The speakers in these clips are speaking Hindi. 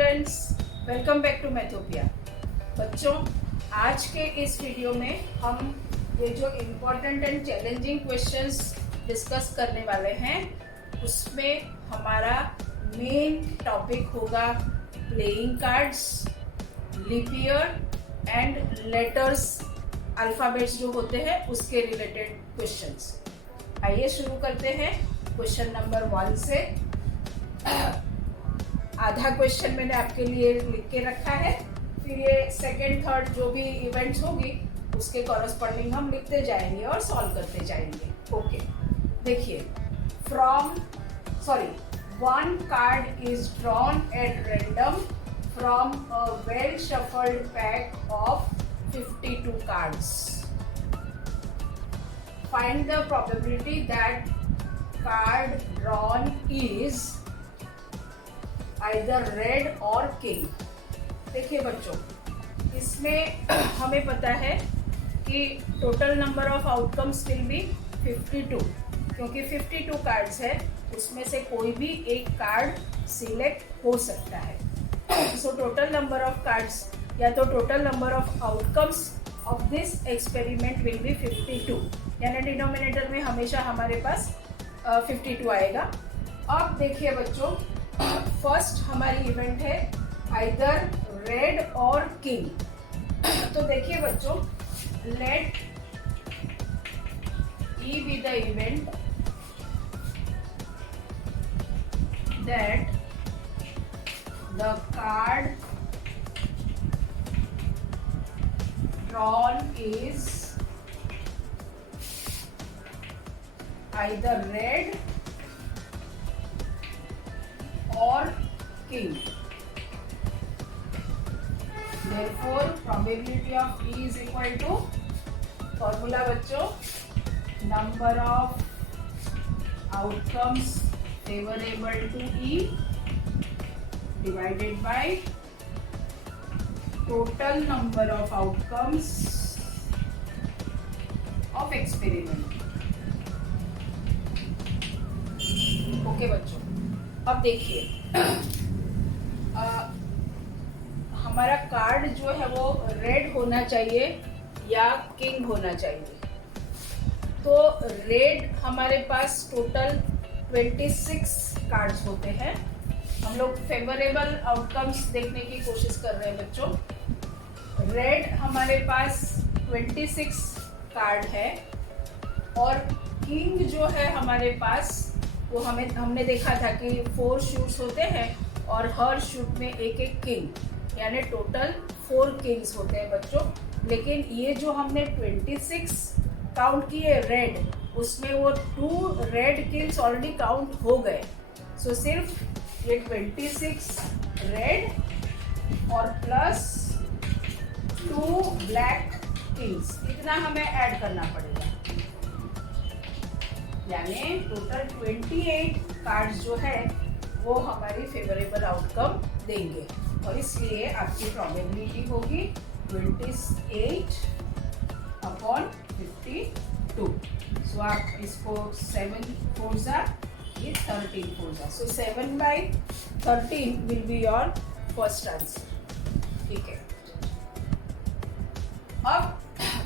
Students, welcome back to Mathopia. बच्चों, आज के इस वीडियो में हम ये जो important and challenging questions discuss करने वाले हैं उसमें हमारा मेन टॉपिक होगा playing cards, leap year and letters, alphabets जो होते हैं उसके रिलेटेड क्वेश्चंस। आइए शुरू करते हैं क्वेश्चन नंबर 1 से। आधा क्वेश्चन मैंने आपके लिए लिख के रखा है, फिर ये सेकंड थर्ड जो भी इवेंट्स होगी उसके कॉरस्पॉन्डिंग हम लिखते जाएंगे और सॉल्व करते जाएंगे। ओके, देखिए, one card is drawn at random from a well shuffled pack of 52 cards. Find the probability that card drawn is either red or king. देखिए बच्चों, इसमें हमें पता है कि total number of outcomes will be 52, क्योंकि 52 कार्ड्स है, उसमें से कोई भी एक कार्ड सिलेक्ट हो सकता है। So total number of cards या तो total number of outcomes of this experiment will be 52, यानी डिनोमिनेटर में हमेशा हमारे पास 52 आएगा। अब देखिए बच्चों, फर्स्ट हमारी इवेंट है आइदर रेड और किंग। तो देखिए बच्चों, let E be the event that the card drawn is either red or king. Therefore, probability of E is equal to formula बच्चों, number of outcomes favorable to E divided by total number of outcomes of experiment. Okay बच्चों, अब देखिए, हमारा कार्ड जो है वो रेड होना चाहिए या किंग होना चाहिए। तो रेड हमारे पास टोटल 26 कार्ड्स होते हैं। हम लोग फेवरेबल आउटकम्स देखने की कोशिश कर रहे हैं बच्चों। रेड हमारे पास 26 कार्ड है और किंग जो है हमारे पास, वो हमने देखा था कि 4 शूट्स होते हैं और हर शूट में एक एक किंग, यानी टोटल 4 किंग्स होते हैं बच्चों। लेकिन ये जो हमने 26 काउंट किए रेड, उसमें वो 2 रेड किंग्स ऑलरेडी काउंट हो गए। सो सिर्फ ये 26 रेड और प्लस 2 ब्लैक किंग्स, इतना हमें ऐड करना पड़ेगा, यानी टोटल 28 कार्ड्स जो है वो हमारी फेवरेबल आउटकम देंगे, और इसलिए आपकी प्रोबेबिलिटी होगी 28 अपॉन 52। सो आप इसको 7 4 जा, ये 13 4 जा, सो 7/13 will be your first answer. ठीक है। अब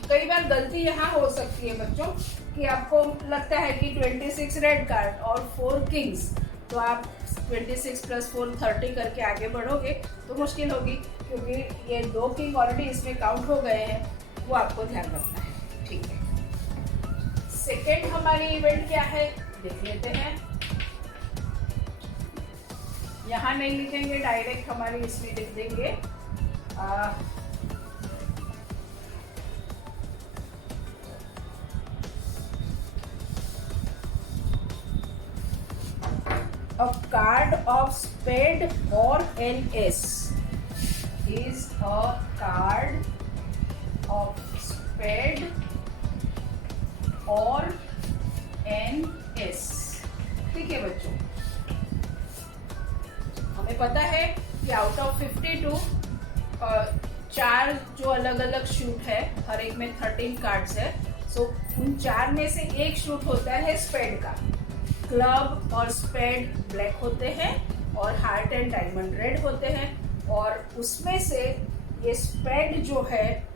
कई बार गलती यहाँ हो सकती है बच्चों कि आपको लगता है कि 26 रेड कार्ड और 4 किंग्स, तो आप 26 + 4 30 करके आगे बढ़ोगे तो मुश्किल होगी, क्योंकि ये 2 किंग ऑलरेडी इसमें काउंट हो गए हैं, वो आपको ध्यान रखना है। ठीक है। सेकेंड हमारी इवेंट क्या है देख लेते हैं। यहाँ नहीं लिखेंगे, डायरेक्ट हमारी इसमें लिख देंगे। A card of spade or NS is a card of spade or NS। ठीक है बच्चों, हमें पता है कि आउट ऑफ 52 4 जो अलग अलग शूट है, हर एक में 13 कार्ड्स है। सो उन 4 में से एक शूट होता है स्पेड का। क्लब और स्पेड ब्लैक होते हैं और हार्ट एंड डायमंड रेड होते हैं। और उसमें से ये स्प्रेड जो है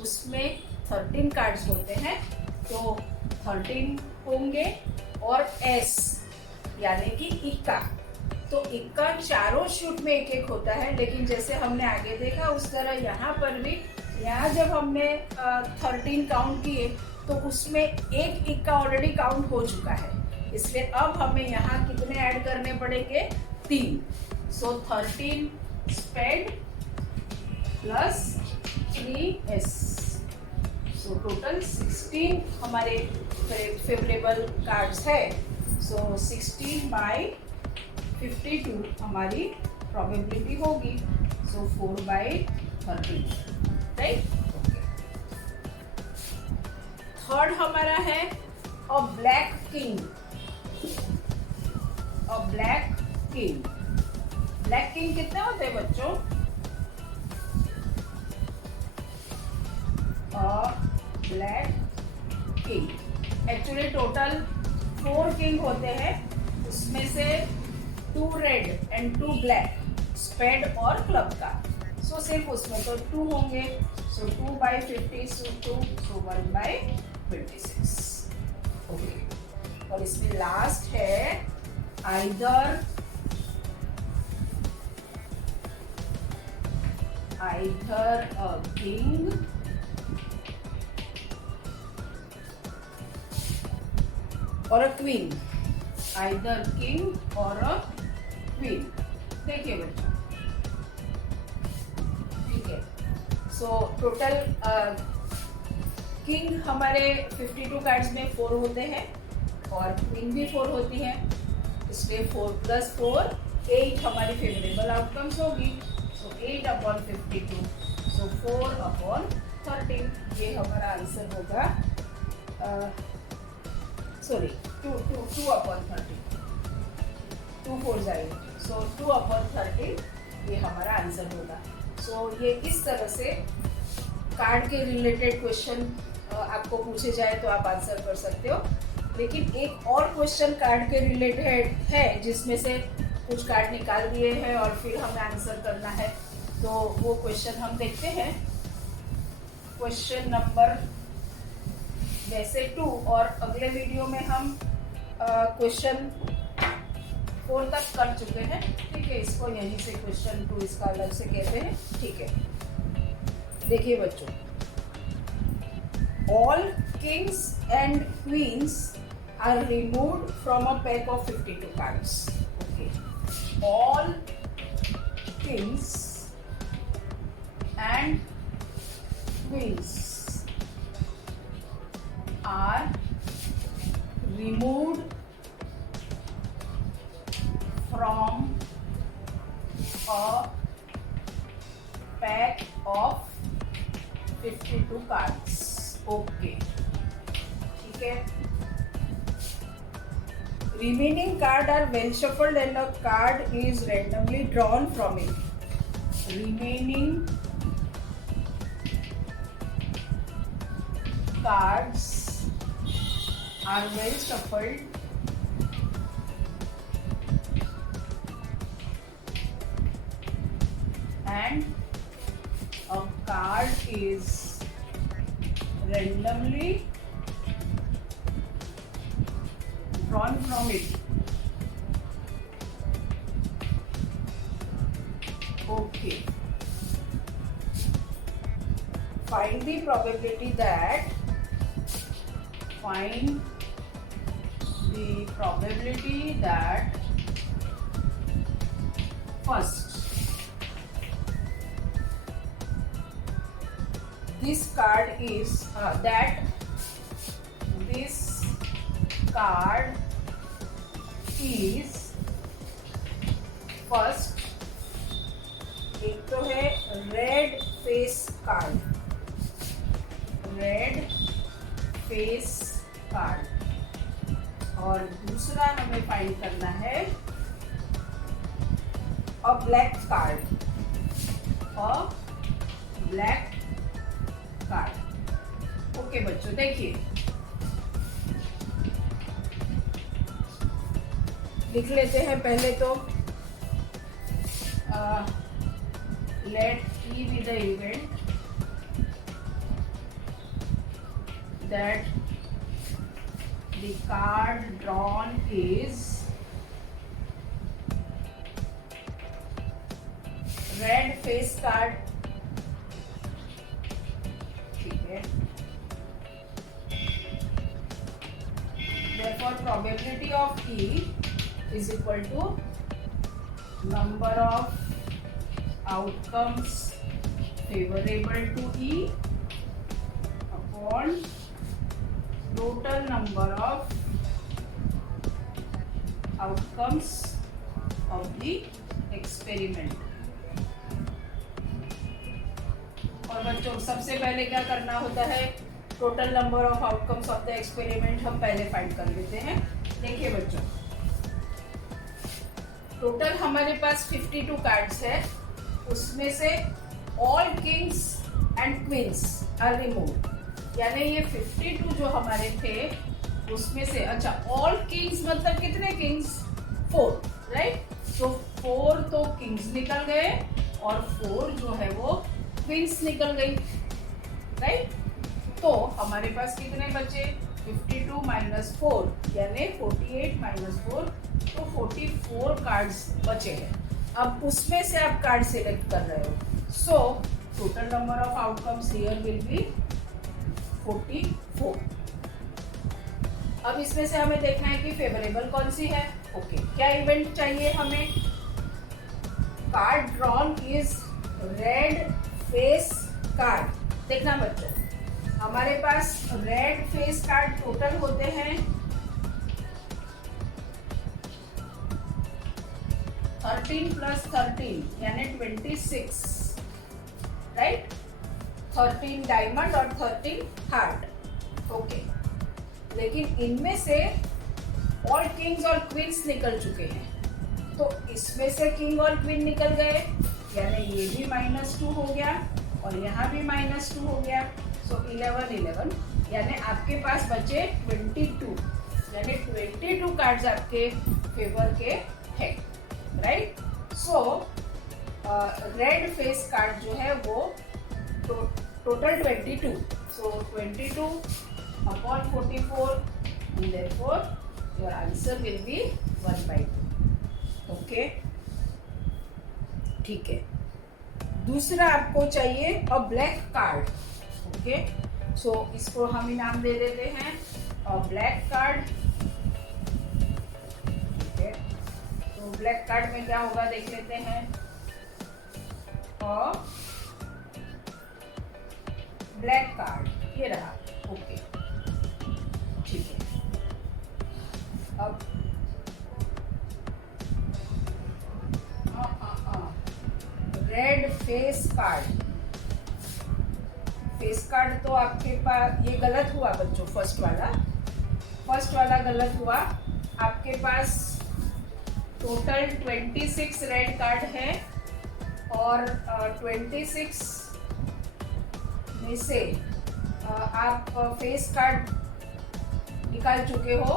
उसमें 13 कार्ड्स होते हैं, तो 13 होंगे। और एस यानी कि इक्का, तो इक्का चारों शूट में एक एक होता है, लेकिन जैसे हमने आगे देखा उस तरह यहाँ पर भी, यहाँ जब हमने 13 काउंट किए तो उसमें एक इक्का ऑलरेडी काउंट हो चुका है, इसलिए अब हमें यहाँ कितने ऐड करने पड़ेंगे, 3। So 13 spade plus 3s, so total 16 हमारे फेवरेबल कार्ड्स है। सो 16/52 हमारी प्रोबेबिलिटी होगी, सो 4/13, राइट। थर्ड हमारा है अ ब्लैक किंग। अ ब्लैक किंग, ब्लैक किंग कितने होते हैं बच्चों, black king actually total 4 king होते हैं, उसमें से 2 रेड एंड 2 ब्लैक, स्पेड और क्लब का। सो सिर्फ उसमें तो 2 होंगे, सो 2/50, सो 2, सो 1/26। ओके, और इसमें लास्ट है आइदर अ किंग और अ क्वीन, आइदर किंग और अ क्वीन। देखिए बच्चों, ठीक है। सो टोटल किंग हमारे 52 कार्ड्स में 4 होते हैं और क्वीन भी 4 होती है, इसलिए 4 + 4 8 हमारी फेवरेबल आउटकम्स होगी। सो 8/52, सो 4/13, ये हमारा आंसर होगा। सॉरी 2/13, 2 4 जाएगा, सो 2/13 ये हमारा आंसर होगा। सो ये इस तरह से कार्ड के रिलेटेड क्वेश्चन आपको पूछे जाए तो आप आंसर कर सकते हो, लेकिन एक और क्वेश्चन कार्ड के रिलेटेड है जिसमें से कुछ कार्ड निकाल दिए हैं और फिर हमें आंसर करना है, तो वो क्वेश्चन हम देखते हैं। क्वेश्चन नंबर वैसे 2, और अगले वीडियो में हम क्वेश्चन 4 तक कर चुके हैं, ठीक है। इसको यहीं से क्वेश्चन 2 इसका अलग से कहते हैं, ठीक है। देखिए बच्चों, all kings and queens are removed from a pack of 52 cards. Okay, all kings and queens are removed from a pack of 52 cards. Okay, ठीक है। Remaining cards are well shuffled and a card is randomly drawn from it. Remaining cards are well shuffled and a card is randomly drawn from it. Okay, find the probability that first this card is first, एक तो है red face card, red face card, और दूसरा हमें फाइंड करना है अ ब्लैक कार्ड, अ ब्लैक कार्ड। ओके बच्चों, देखिए लिख लेते हैं पहले तो let E be the event that the card drawn is red face card. ठीक है, therefore probability of E is equal to number of outcomes favorable to E upon total number of outcomes of the experiment. और बच्चों सबसे पहले क्या करना होता है, total number of outcomes of the experiment हम पहले फाइंड कर लेते हैं। देखिए बच्चों, टोटल हमारे पास 52 कार्ड्स है, उसमें से all kings and queens are removed, यानी ये 52 जो हमारे थे उसमें से, अच्छा ऑल किंग्स मतलब कितने किंग्स, 4, राइट। तो 4 तो किंग्स निकल गए और 4 जो है वो क्वींस निकल गई, राइट। तो हमारे पास कितने बचे, 52 माइनस 4 यानी 48 माइनस 4, तो 44 कार्ड्स बचे हैं। अब उसमें से आप कार्ड सिलेक्ट कर रहे हो, so total number of outcomes here will be 44। अब इसमें से हमें देखना है कि फेवरेबल कौन सी है। ओके, क्या इवेंट चाहिए हमें, card drawn is red face card. देखना बच्चों, हमारे पास रेड फेस कार्ड टोटल होते हैं 13 प्लस 13 यानी 26, राइट। 13 डायमंड और 13 हार्ट। ओके, लेकिन इनमें से ऑल किंग्स और क्वींस निकल चुके हैं, तो इसमें से किंग और क्वीन निकल गए, यानी ये भी -2 हो गया और यहाँ भी -2 हो गया। सो 11 यानी आपके पास बचे 22, यानी 22 कार्ड्स आपके फेवर के हैं, राइट। सो रेड फेस कार्ड जो है वो total 22, so 22 upon 44 and therefore your answer will be 1/2। Okay, ठीक है। दूसरा आपको चाहिए अ ब्लैक कार्ड। ओके, सो इसको हम इनाम दे देते हैं अ ब्लैक कार्ड। ठीक है, तो ब्लैक कार्ड में क्या होगा देख लेते हैं। अ ब्लैक कार्ड ये रहा। ओके, ठीक है। अब red face card, face card तो आपके पास ये गलत हुआ बच्चों, फर्स्ट वाला गलत हुआ। आपके पास टोटल 26 रेड कार्ड है और 26 में से आप फेस कार्ड निकाल चुके हो,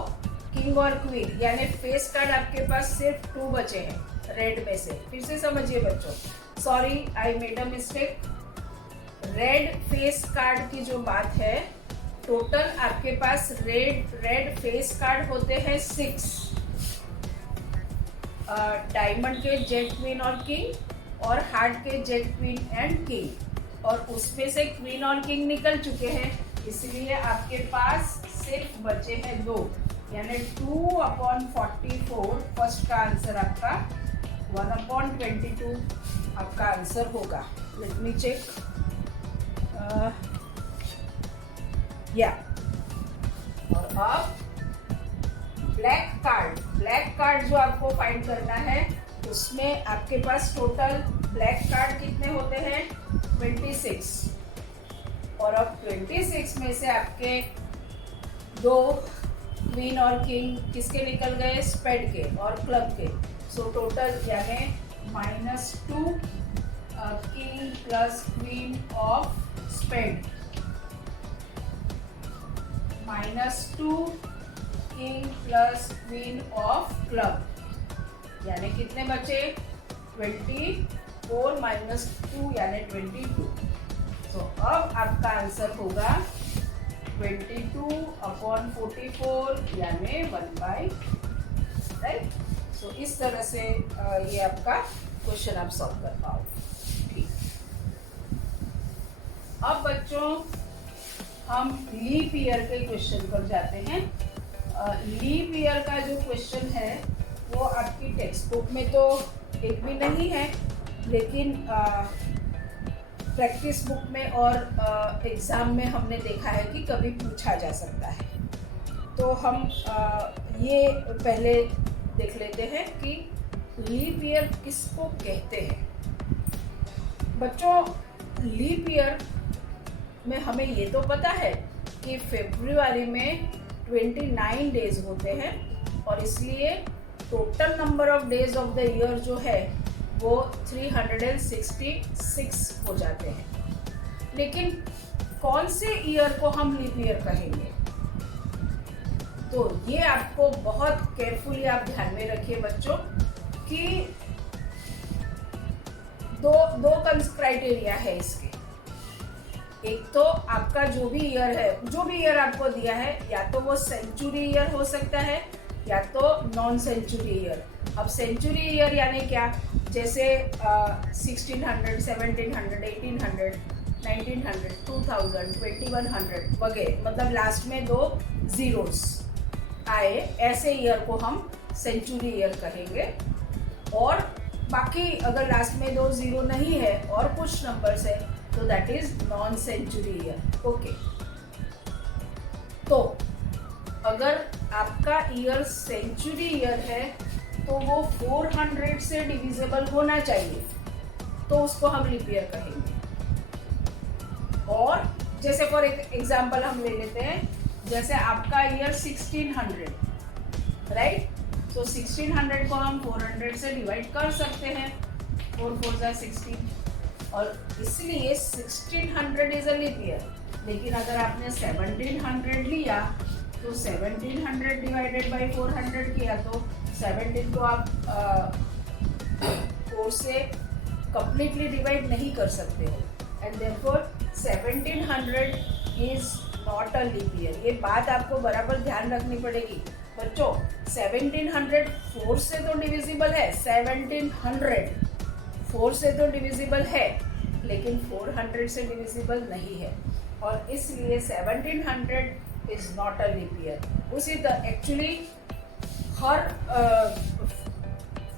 किंग और क्वीन, यानी फेस कार्ड आपके पास सिर्फ 2 बचे हैं रेड में से। फिर से समझिए बच्चों, sorry I made a mistake. Red face card की जो बात है, टोटल आपके पास रेड फेस कार्ड होते हैं 6, डायमंड के जेट क्वीन और किंग और हार्ट के जेट क्वीन एंड किंग, और उसमें से क्वीन और किंग निकल चुके हैं, इसलिए आपके पास सिर्फ बचे हैं 2, यानी 2/44 फर्स्ट का आंसर आपका 1/22 आपका आंसर होगा। Let me check. या और अब ब्लैक कार्ड जो आपको फाइंड करना है, उसमें आपके पास टोटल ब्लैक कार्ड कितने होते हैं 26, और अब 26 में से आपके 2 क्वीन और किंग किसके निकल गए, स्पेड के और क्लब के। सो टोटल यानी -2 king plus queen of spade, -2 king plus queen of club, यानी कितने बचे 26, 4 माइनस 2 यानी 22। तो अब आपका आंसर होगा 22/44 यानी 1/, राइट। सो इस तरह से ये आपका क्वेश्चन आप सॉल्व कर पाओ। ठीक, अब बच्चों हम लीप ईयर के क्वेश्चन पर जाते हैं। लीप ईयर का जो क्वेश्चन है वो आपकी टेक्स्ट बुक में तो एक भी नहीं है, लेकिन प्रैक्टिस बुक में और एग्ज़ाम में हमने देखा है कि कभी पूछा जा सकता है। तो हम ये पहले देख लेते हैं कि लीप ईयर किसको कहते हैं। बच्चों, लीप ईयर में हमें ये तो पता है कि फरवरी में 29 डेज होते हैं और इसलिए total number of days of the year जो है वो 366 हो जाते हैं। लेकिन कौन से ईयर को हम लीप ईयर कहेंगे, तो ये आपको बहुत केयरफुली आप ध्यान में रखिए बच्चों कि दो क्राइटेरिया है इसके। एक तो आपका जो भी ईयर आपको दिया है, या तो वो सेंचुरी ईयर हो सकता है या तो नॉन सेंचुरी ईयर। अब सेंचुरी ईयर यानी क्या, जैसे 1600, 1700, 1800, 1900, 2000, 2100 वगैरह, मतलब लास्ट में 2 जीरोस आए, ऐसे ईयर को हम सेंचुरी ईयर कहेंगे। और बाकी अगर लास्ट में 2 जीरो नहीं है और कुछ नंबर्स है तो that is non century year. Okay, तो अगर आपका ईयर सेंचुरी ईयर है तो वो 400 से डिविजिबल होना चाहिए, तो उसको हम लीप ईयर कहेंगे। और जैसे फॉर एग्जांपल हम ले लेते हैं, जैसे आपका ईयर 1600, राइट। तो 1600 को हम 400 से डिवाइड कर सकते हैं, 4 4 जा 16, और इसलिए 1600 इज अ लीप ईयर। लेकिन अगर आपने 1700 लिया तो 1700 डिवाइडेड बाई 400 किया तो 17 को आप 4 से कंप्लीटली डिवाइड नहीं कर सकते हो, and therefore 1700 is not a leap year. ये बात आपको बराबर ध्यान रखनी पड़ेगी बच्चों। 1700 4 से तो डिविजिबल है, 1700 4 से तो डिविजिबल है, लेकिन 400 से डिविजिबल नहीं है, और इसलिए 1700 is not a leap year. उसी तरह एक्चुअली हर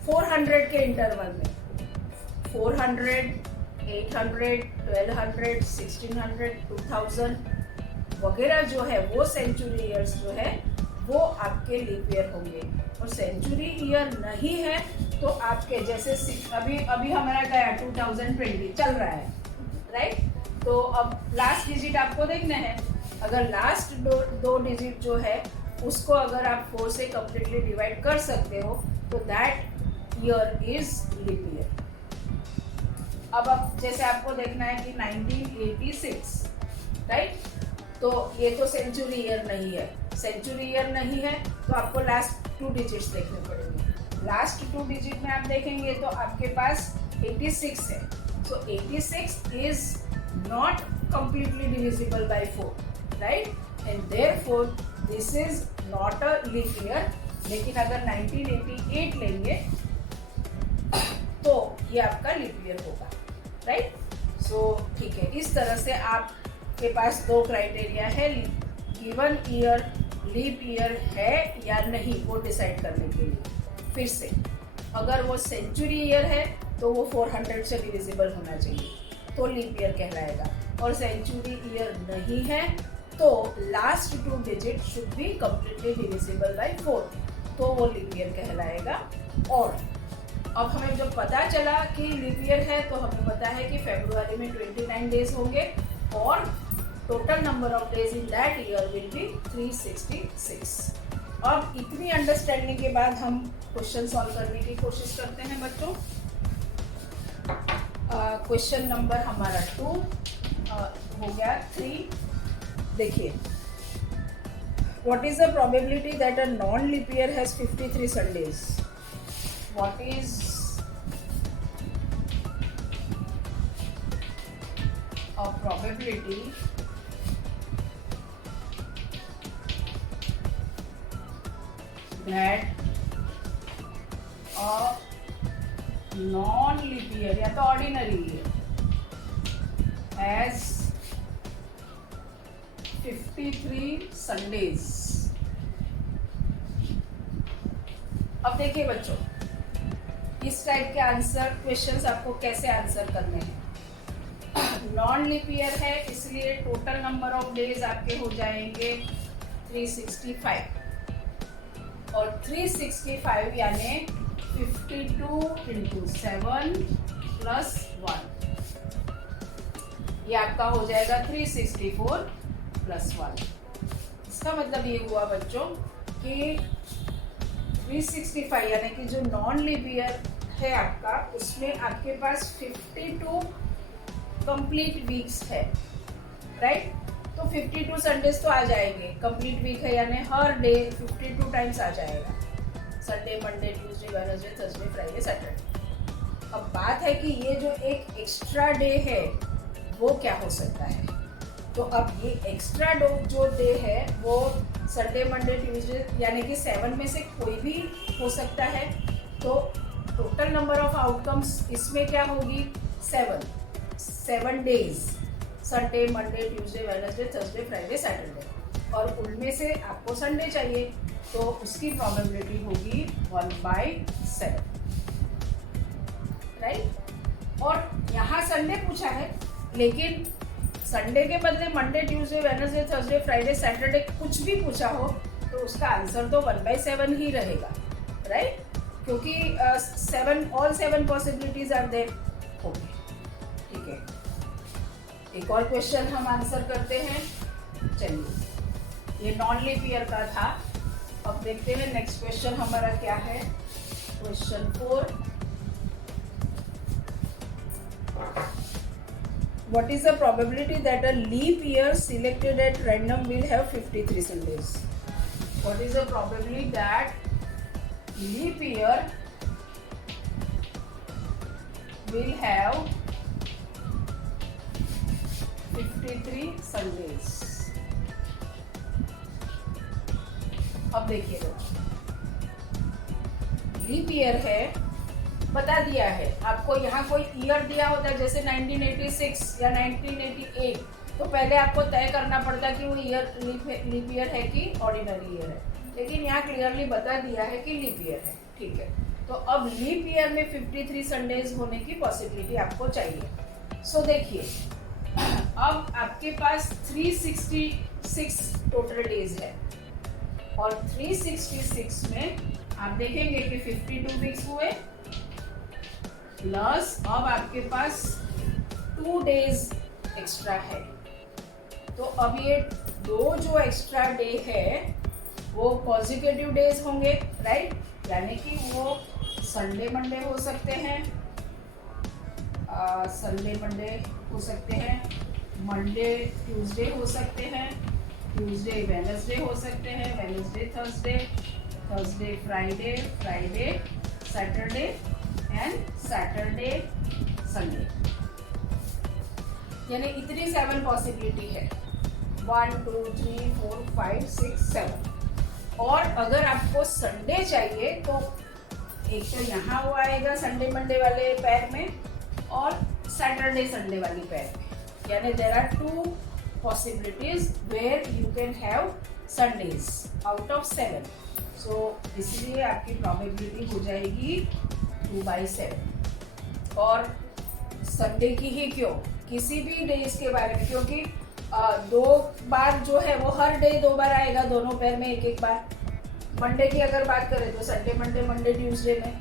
400 के इंटरवल में 400, 800, 1200, 1600, 2000 वगैरह जो है वो सेंचुरी ईयर्स जो है वो आपके लीप ईयर होंगे। और सेंचुरी ईयर नहीं है तो आपके जैसे अभी हमारा क्या है 2020 चल रहा है, राइट। तो अब लास्ट डिजिट आपको देखना है, अगर लास्ट दो डिजिट जो है उसको अगर आप 4 से कम्प्लीटली डिवाइड कर सकते हो तो that year is leap year. अब जैसे आपको देखना है कि 1986, राइट। तो ये तो सेंचुरी ईयर नहीं है, सेंचुरी ईयर नहीं है तो आपको लास्ट 2 डिजिट्स देखने पड़ेंगे। लास्ट 2 डिजिट में आप देखेंगे तो आपके पास 86 है, सो 86 is not completely divisible by 4, right, and therefore this is not a leap year। लेकिन अगर 1988 लेंगे तो ये आपका लीप ईयर होगा, राइट। सो ठीक है, इस तरह से आपके पास 2 क्राइटेरिया है गिवन ईयर लीप ईयर है या नहीं वो डिसाइड करने के लिए। फिर से अगर वो सेंचुरी ईयर है तो वो 400 से डिविजिबल होना चाहिए तो लीप ईयर कहलाएगा, और सेंचुरी ईयर नहीं है तो last 2 digit should be completely divisible by 4 तो वो लीप ईयर कहलाएगा। और अब हमें जब पता चला कि लीप ईयर है तो हमें पता है कि फरवरी में 29 डेज होंगे और total number of days in that year will be 366। अब इतनी अंडरस्टैंडिंग के बाद हम क्वेश्चन सॉल्व करने की कोशिश करते हैं बच्चों। क्वेश्चन नंबर हमारा 2 हो गया 3। देखिए, what is the probability that a non leap year has 53 Sundays? What is a probability that a non-leap year या तो ordinary year has 53 Sundays। अब देखिए बच्चों, इस टाइप के आंसर क्वेश्चंस आपको कैसे आंसर करने हैं। नॉन लीप ईयर है इसलिए टोटल नंबर ऑफ डेज आपके हो जाएंगे 365 और 365 यानी 52 इंटू 7 प्लस 1 ये आपका हो जाएगा 364 प्लस 1। इसका मतलब ये हुआ बच्चों कि 365 यानी कि जो नॉन लीप ईयर है आपका, उसमें आपके पास 52 कंप्लीट वीक्स है, राइट। तो 52 संडेज तो आ जाएंगे, कंप्लीट वीक है यानी हर डे 52 टाइम्स आ जाएगा, Sunday Monday Tuesday Wednesday Thursday Friday Saturday. अब बात है कि ये जो एक एक्स्ट्रा डे है वो क्या हो सकता है। तो अब ये एक्स्ट्रा जो डे है वो संडे मंडे ट्यूसडे यानी कि 7 में से कोई भी हो सकता है। तो टोटल नंबर ऑफ आउटकम्स इसमें क्या होगी 7 days, Sunday Monday Tuesday Wednesday Thursday Friday Saturday, और उनमें से आपको संडे चाहिए तो उसकी प्रोबेबिलिटी होगी 1/7, राइट। और यहाँ संडे पूछा है लेकिन संडे के बदले Monday Tuesday Wednesday Thursday Friday Saturday कुछ भी पूछा हो तो उसका आंसर तो 1/7 ही रहेगा, राइट, क्योंकि 7 पॉसिबिलिटीज आर देयर। ओके, ठीक है। एक और क्वेश्चन हम आंसर करते हैं। चलिए, ये नॉन लीप ईयर का था। अब देखते हैं नेक्स्ट क्वेश्चन हमारा क्या है। Question 4, what is the probability that a leap year selected at random will have 53 Sundays? What is the probability that leap year will have 53 Sundays? अब देखिए बच्चों, लीप ईयर है, बता दिया है आपको। यहाँ कोई ईयर दिया होता है जैसे 1986 या 1988, तो पहले आपको तय करना पड़ता कि वो ईयर लीप ईयर है कि ऑर्डिनरी ईयर है, लेकिन यहाँ क्लियरली बता दिया है कि लीप ईयर है, ठीक है। तो अब लीप ईयर में 53 संडेज होने की पॉसिबिलिटी आपको चाहिए। सो देखिए, अब आपके पास 366 टोटल डेज है और 366 में आप देखेंगे कि 52 वीक्स हुए प्लस अब आपके पास 2 डेज एक्स्ट्रा है। तो अब ये 2 जो एक्स्ट्रा डे है वो पॉजिटिव डेज होंगे, राइट, यानी कि वो संडे मंडे हो सकते हैं, संडे मंडे हो सकते हैं, मंडे ट्यूसडे हो सकते हैं, ट्यूसडे वेडनेसडे हो सकते हैं, Wednesday Thursday, Thursday Friday, Friday Saturday and Saturday Sunday, यानी इतनी 7 पॉसिबिलिटी है। 1 2 3 4 5 6 7। और अगर आपको संडे चाहिए तो एक तो यहाँ वो आएगा संडे मंडे वाले पैर में और सैटरडे संडे वाली पैर में, यानी there are 2 possibilities where you can have Sundays out of 7। so इसलिए आपकी probability हो जाएगी 2/7। और संडे की ही क्यों, किसी भी डेज के बारे में, क्योंकि 2 बार जो है वो हर डे 2 बार आएगा, दोनों पैर में एक बार। मंडे की अगर बात करें तो संडे मंडे, मंडे ट्यूसडे में,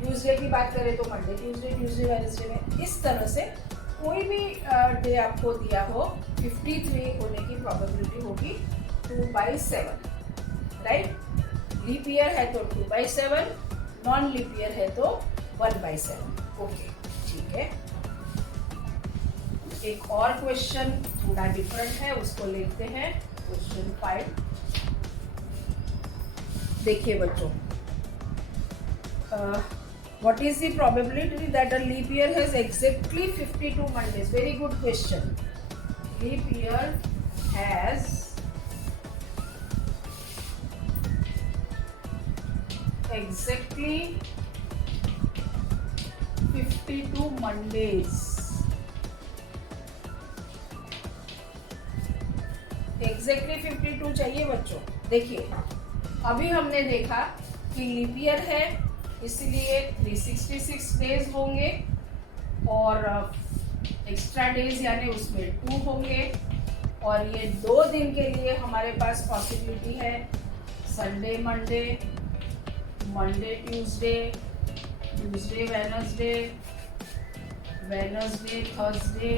ट्यूसडे की बात करें तो मंडे ट्यूसडे, ट्यूसडे वेडनेसडे में। इस तरह से कोई भी डे आपको दिया हो 53 होने की प्रोबेबिलिटी होगी 2/7, राइट। लीप ईयर है तो 2/7, नॉन लीप ईयर है तो 1/7। ओके, ठीक है। एक और क्वेश्चन थोड़ा डिफरेंट है, उसको लिखते हैं। क्वेश्चन 5 देखिए बच्चों, what is the probability that a leap year has exactly 52 Mondays? Very good question. Leap year has exactly 52 Mondays. Exactly 52 चाहिए बच्चों। देखिए अभी हमने देखा कि लीप ईयर है इसलिए 366 डेज होंगे और एक्स्ट्रा डेज यानी उसमें 2 होंगे और ये 2 दिन के लिए हमारे पास पॉसिबिलिटी है Sunday Monday, Monday Tuesday, Tuesday Wednesday, Wednesday Thursday,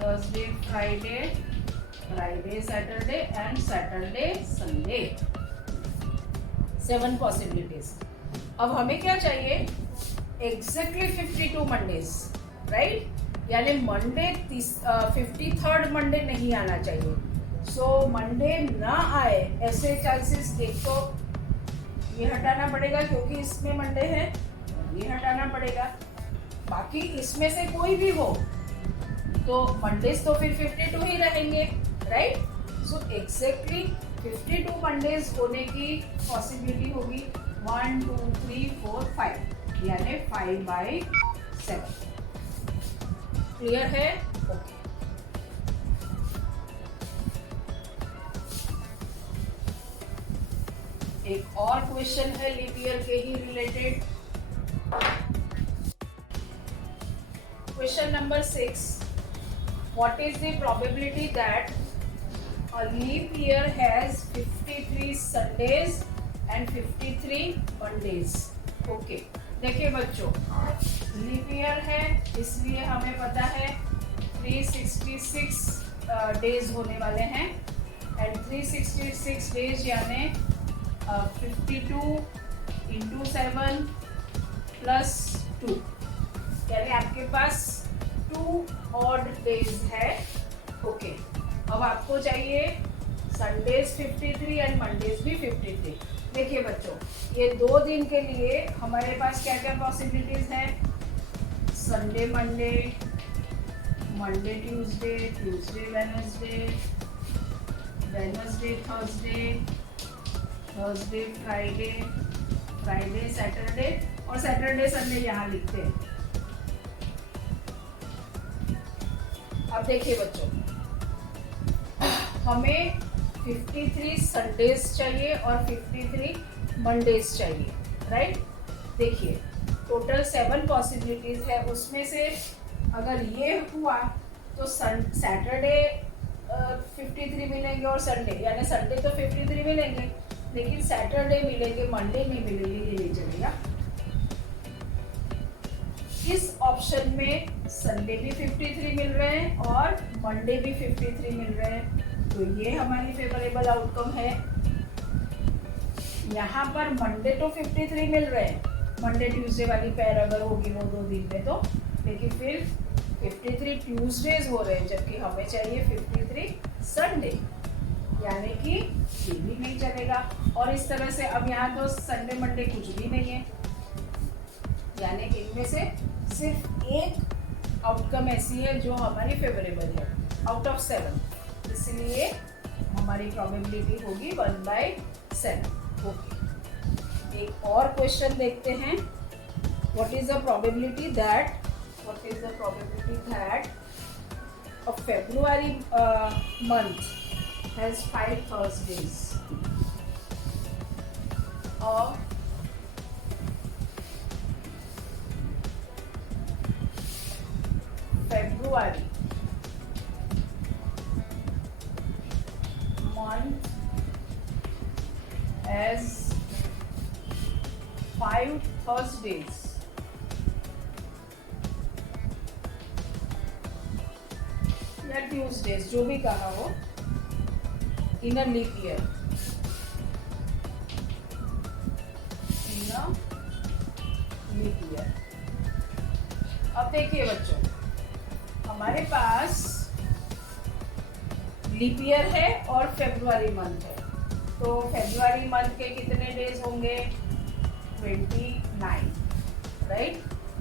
Thursday Friday, Friday Saturday and Saturday Sunday. 7 possibilities. अब हमें क्या चाहिए एग्जैक्टली 52 मंडेज, राइट? यानी मंडे 53rd मंडे नहीं आना चाहिए। सो मंडे ना आए ऐसे चांसेस, एक तो ये हटाना पड़ेगा क्योंकि इसमें मंडे है, ये हटाना पड़ेगा। बाकी इसमें से कोई भी हो तो मंडेज तो फिर 52 ही रहेंगे, राइट? सो एग्जैक्टली 52 मंडेज होने की पॉसिबिलिटी होगी 1 2 3 4 5 यानी 5/7। क्लियर है? ओके। एक और क्वेश्चन है लीप ईयर के ही related. Question number 6, what is the probability that a leap year has 53 Sundays and 53 Mondays? Okay, देखिए बच्चों लीप ईयर है इसलिए हमें पता है 366 डेज होने वाले हैं एंड 366 डेज यानी 52 इंटू 7 प्लस 2 यानी आपके पास 2 ऑड डेज है। ओके, अब आपको चाहिए संडेज 53 एंड मंडेज भी 53। देखिए बच्चों ये 2 दिन के लिए हमारे पास क्या क्या पॉसिबिलिटीज हैं? Sunday Monday, Monday Tuesday, Tuesday Wednesday, Wednesday Thursday, Thursday Friday, Friday Saturday और सैटरडे संडे यहाँ लिखते हैं। अब देखिए बच्चों हमें 53 संडेज चाहिए और 53 मंडेज चाहिए, राइट? देखिए टोटल 7 पॉसिबिलिटीज है, उसमें से अगर ये हुआ तो सैटरडे 53 मिलेंगे और संडे यानी संडे तो 53 मिलेंगे लेकिन सैटरडे मिलेंगे, मंडे नहीं मिलेंगे, ये नहीं चलेगा। इस ऑप्शन में संडे भी 53 मिल रहे हैं और मंडे भी 53 मिल रहे हैं, तो ये हमारी फेवरेबल आउटकम है। यहाँ पर मंडे तो 53 मिल रहे हैं, मंडे ट्यूसडे वाली पैर अगर होगी वो 2 दिन में तो, लेकिन फिर 53 ट्यूसडेज हो रहे हैं जबकि हमें चाहिए 53 संडे, यानी कि ये भी नहीं चलेगा। और इस तरह से अब यहाँ तो संडे मंडे कुछ भी नहीं है, यानी इनमें से सिर्फ एक आउटकम ऐसी है जो हमारी फेवरेबल है आउट ऑफ 7, इसलिए हमारी प्रोबेबिलिटी होगी 1/7। ओके, एक और क्वेश्चन देखते हैं। What is the probability that a February month has 5 Thursdays? February month has 5 Thursdays. या ट्यूसडेज जो भी कहा हो in a leap year. अब देखिए बच्चों हमारे पास लीप ईयर है और फेब्रुअरी मंथ है, तो फेब्रुअरी मंथ के कितने डेज होंगे? 29, राइट?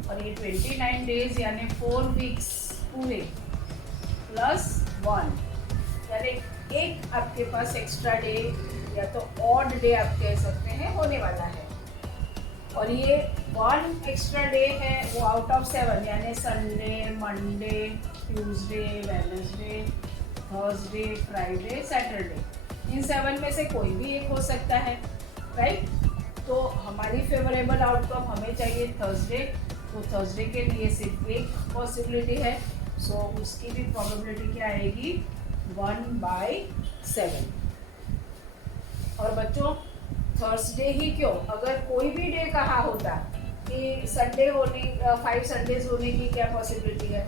और ये 29 डेज यानी 4 वीक्स पूरे प्लस 1, यानी एक आपके पास एक्स्ट्रा डे या तो ऑड डे आप कह सकते हैं होने वाला है। और ये 1 एक्स्ट्रा डे है वो आउट ऑफ 7, यानी Sunday, Monday, Tuesday, Wednesday, Thursday, Friday, Saturday, इन 7 में से कोई भी एक हो सकता है, राइट। तो हमारी फेवरेबल आउटकम हमें चाहिए थर्सडे, तो थर्सडे के लिए सिर्फ एक पॉसिबिलिटी है, सो उसकी भी प्रोबेबिलिटी क्या आएगी 1/7। और बच्चों थर्सडे ही क्यों, अगर कोई भी डे कहा होता कि संडे होने 5 संडेज होने की क्या पॉसिबिलिटी है,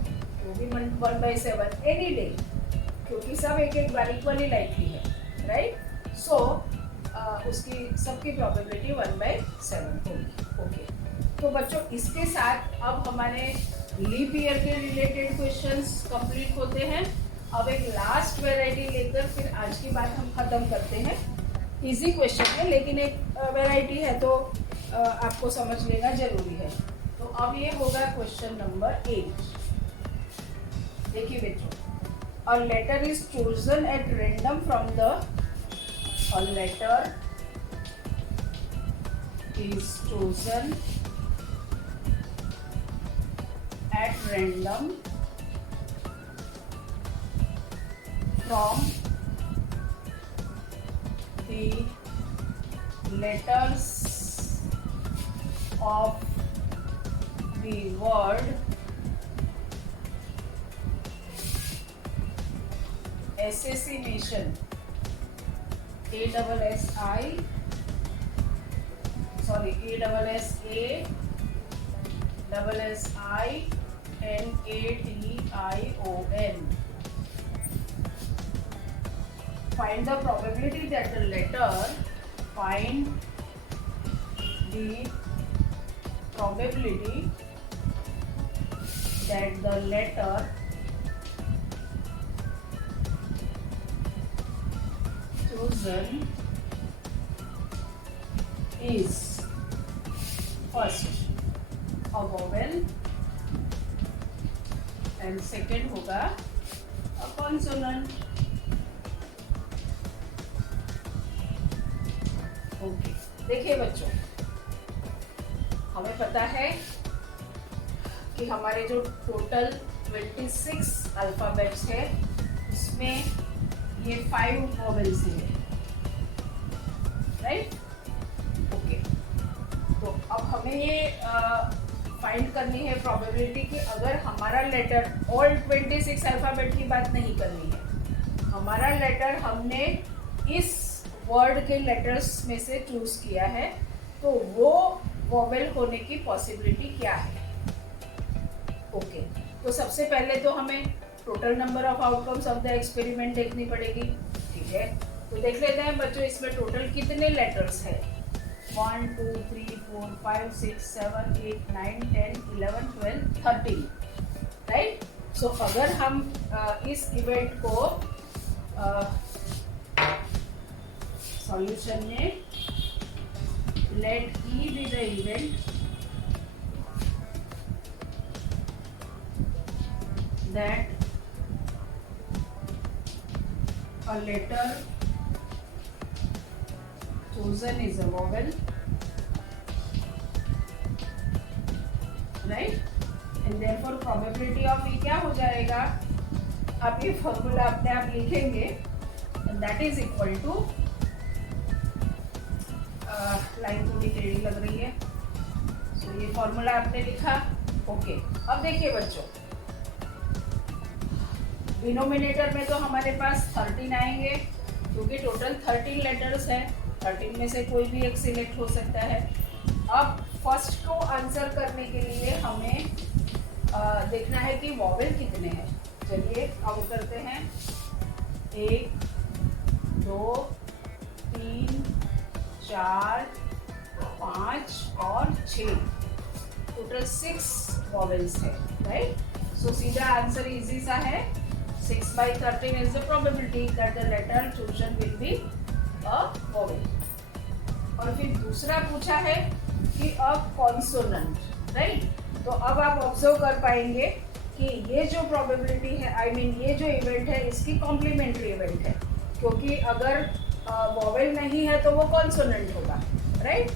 वो भी 1/7 एनी डे, क्योंकि सब एक एक बार इक्वली लाइकली है, राइट। सो उसकी सबकी प्रोबेबिलिटी 1/7 होगी। ओके, तो बच्चों इसके साथ अब हमारे लीप ईयर के रिलेटेड क्वेश्चंस कंप्लीट होते हैं। अब एक लास्ट वैरायटी लेकर फिर आज की बात हम खत्म करते हैं। इजी क्वेश्चन है लेकिन एक वैरायटी है तो आपको समझ लेना जरूरी है। तो अब ये होगा क्वेश्चन नंबर 8। देखिए बच्चों, a letter is chosen at random from the a letter is chosen at random from the letters of the word assassination, ASSINATION. Find the probability that the letter chosen is first a vowel and second होगा a consonant. ओके, देखिए बच्चों, हमें पता है कि हमारे जो टोटल 26 अल्फाबेट्स है उसमें ये 5 वोवेल्स है, राइट। ओके, तो अब हमें ये फाइंड करनी है प्रोबेबिलिटी कि अगर हमारा लेटर ऑल 26 अल्फाबेट की बात नहीं करनी है, हमारा लेटर हमने इस वर्ड के लेटर्स में से चूज किया है, तो वो वोवेल होने की पॉसिबिलिटी क्या है। ओके, तो सबसे पहले तो हमें total number of outcomes of the experiment देखनी पड़ेगी, ठीक है। तो देख लेते हैं बच्चों इसमें टोटल कितने लेटर्स है। 1 2 3 4 5 6 7 8 9 10 11 12 13, राइट। सो अगर हम इस इवेंट को सॉल्यूशन में let E be the event that a letter chosen is a vowel, right, and therefore probability of E क्या हो जाएगा, आप ये फॉर्मूला अपने आप लिखेंगे, that is equal to line थोड़ी टेढ़ी लग रही है, so ये फॉर्मूला आपने लिखा। ओके, अब देखिए बच्चों, डिनोमिनेटर में तो हमारे पास 13 आएंगे क्योंकि टोटल 13 लेटर्स हैं, 13 में से कोई भी एक सिलेक्ट हो सकता है। अब फर्स्ट को आंसर करने के लिए हमें देखना है कि वॉवेल कितने हैं। चलिए काउंट करते हैं, 1 2 3 4 5 और 6, टोटल 6 वॉवेल्स है, राइट। सो सीधा आंसर इजी सा है, 6/13 is the probability that the letter chosen will be a vowel. और फिर दूसरा पूछा है कि a consonant, right? तो अब आप ऑब्जर्व कर पाएंगे कि ये जो प्रोबेबिलिटी है, आई मीन ये जो इवेंट है, इसकी कॉम्प्लीमेंट्री इवेंट है, क्योंकि अगर वॉवेल नहीं है तो वो कॉन्सोनेंट होगा, राइट।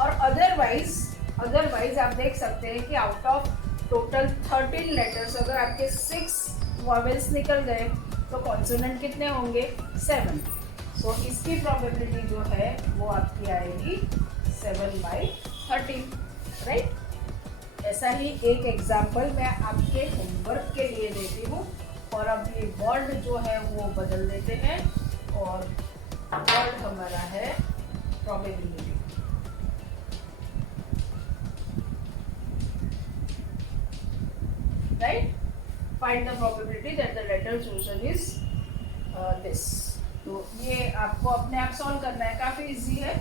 और अदरवाइज आप देख सकते हैं कि आउट ऑफ टोटल 13 लेटर्स अगर आपके 6 वॉवेल्स निकल गए तो कॉन्सोनेंट कितने होंगे? 7। सो इसकी प्रोबेबिलिटी जो है वो आपकी आएगी 7/13, राइट। ऐसा ही एक एग्जाम्पल मैं आपके होमवर्क के लिए देती हूँ, और अब ये वर्ड जो है वो बदल देते हैं, और वर्ड हमारा है probability, right. Find the probability that the letter chosen is this. तो ये आपको अपने आप सॉल्व करना है, काफी इजी है।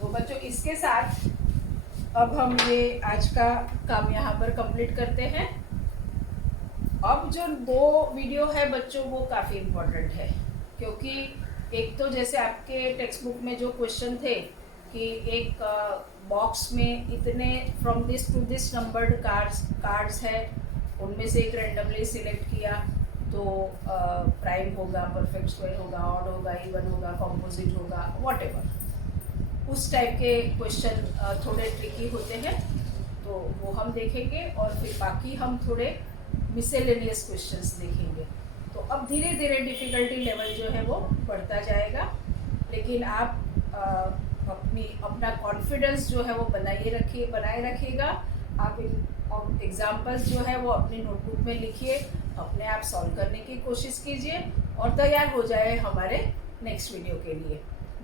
तो बच्चों इसके साथ अब हम ये आज का काम यहाँ पर कंप्लीट करते हैं। अब जो 2 वीडियो है बच्चों वो काफ़ी इम्पोर्टेंट है, क्योंकि एक तो जैसे आपके टेक्स्ट बुक में जो क्वेश्चन थे कि एक बॉक्स में इतने from this to this numbered cards है, उनमें से एक रैंडमली सिलेक्ट किया तो प्राइम होगा, परफेक्ट स्क्वायर होगा, ऑड होगा, इवन होगा, कॉम्पोजिट होगा, व्हाटएवर। उस टाइप के क्वेश्चन थोड़े ट्रिकी होते हैं, तो वो हम देखेंगे, और फिर बाकी हम थोड़े मिसेलेनियस क्वेश्चंस देखेंगे। तो अब धीरे धीरे डिफ़िकल्टी लेवल जो है वो बढ़ता जाएगा, लेकिन आप अपना कॉन्फिडेंस जो है वो बनाए रखिएगा। आप एग्जाम्पल्स जो है वो अपनी नोटबुक में लिखिए, अपने आप सॉल्व करने की कोशिश कीजिए, और तैयार हो जाए हमारे नेक्स्ट वीडियो के लिए।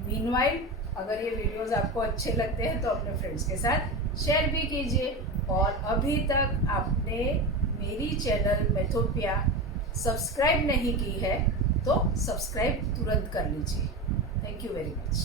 मीनवाइल अगर ये वीडियोस आपको अच्छे लगते हैं तो अपने फ्रेंड्स के साथ शेयर भी कीजिए, और अभी तक आपने मेरी चैनल मेथोपिया सब्सक्राइब नहीं की है तो सब्सक्राइब तुरंत कर लीजिए। Thank you very much.